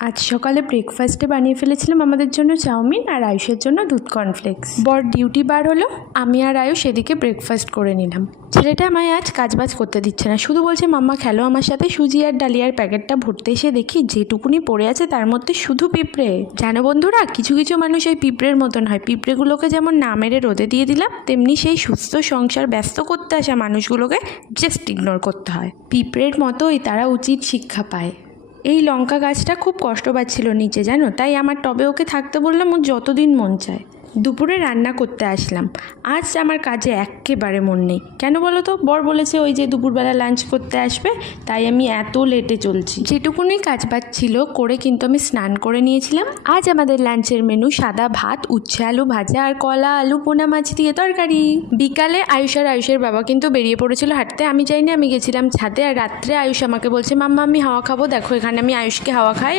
আজ সকালে ব্রেকফাস্টে বানিয়ে ফেলেছিলাম আমাদের জন্য চাউমিন আর আয়ুষের জন্য দুধ কর্নফ্লেক্স। বর ডিউটি বার হলো, আমি আর আয়ুষ এদিকে ব্রেকফাস্ট করে নিলাম। ছেলেটা আমায় আজ কাজবাজ করতে দিচ্ছে না, শুধু বলছে মাম্মা খেলো আমার সাথে। সুজি আর ডালিয়ার প্যাকেটটা ভরতে এসে দেখি যেটুকুনি পড়ে আছে তার মধ্যে শুধু পিঁপড়ে। জানো বন্ধুরা, কিছু কিছু মানুষ এই পিঁপড়ের মতন হয়। পিঁপড়েগুলোকে যেমন না মেরে রোদে দিয়ে দিলাম, তেমনি সেই সুস্থ সংসার ব্যস্ত করতে আসা মানুষগুলোকে জাস্ট ইগনোর করতে হয়। পিঁপড়ের মতোই তারা উচিত শিক্ষা পায়। এই লঙ্কা গাছটা খুব কষ্ট পাচ্ছিল নিচে, জানো, তাই আমার টবে ওকে থাকতে বললাম, ওর যতদিন মন চায়। দুপুরে রান্না করতে আসলাম। আজ আমার কাজে এক্কেবারে মন নেই। কেন বলো তো? বর বলেছে ওই যে দুপুরবেলা লাঞ্চ করতে আসবে, তাই আমি এত লেটে চলছি। যেটুকুনি কাজ বাজ ছিল করে কিন্তু আমি স্নান করে নিয়েছিলাম। আজ আমাদের লাঞ্চের মেনু সাদা ভাত, উচ্ছে আলু ভাজা আর কলা আলু পোনা মাছ দিয়ে তরকারি। বিকালে আয়ুষ আর আয়ুষের বাবা কিন্তু বেরিয়ে পড়েছিল হাঁটতে। আমি যাইনি, আমি গেছিলাম ছাদে। আর রাত্রে আয়ুষ আমাকে বলছে মাম্মা আমি হাওয়া খাবো, দেখো এখানে আমি আয়ুষকে হাওয়া খাই।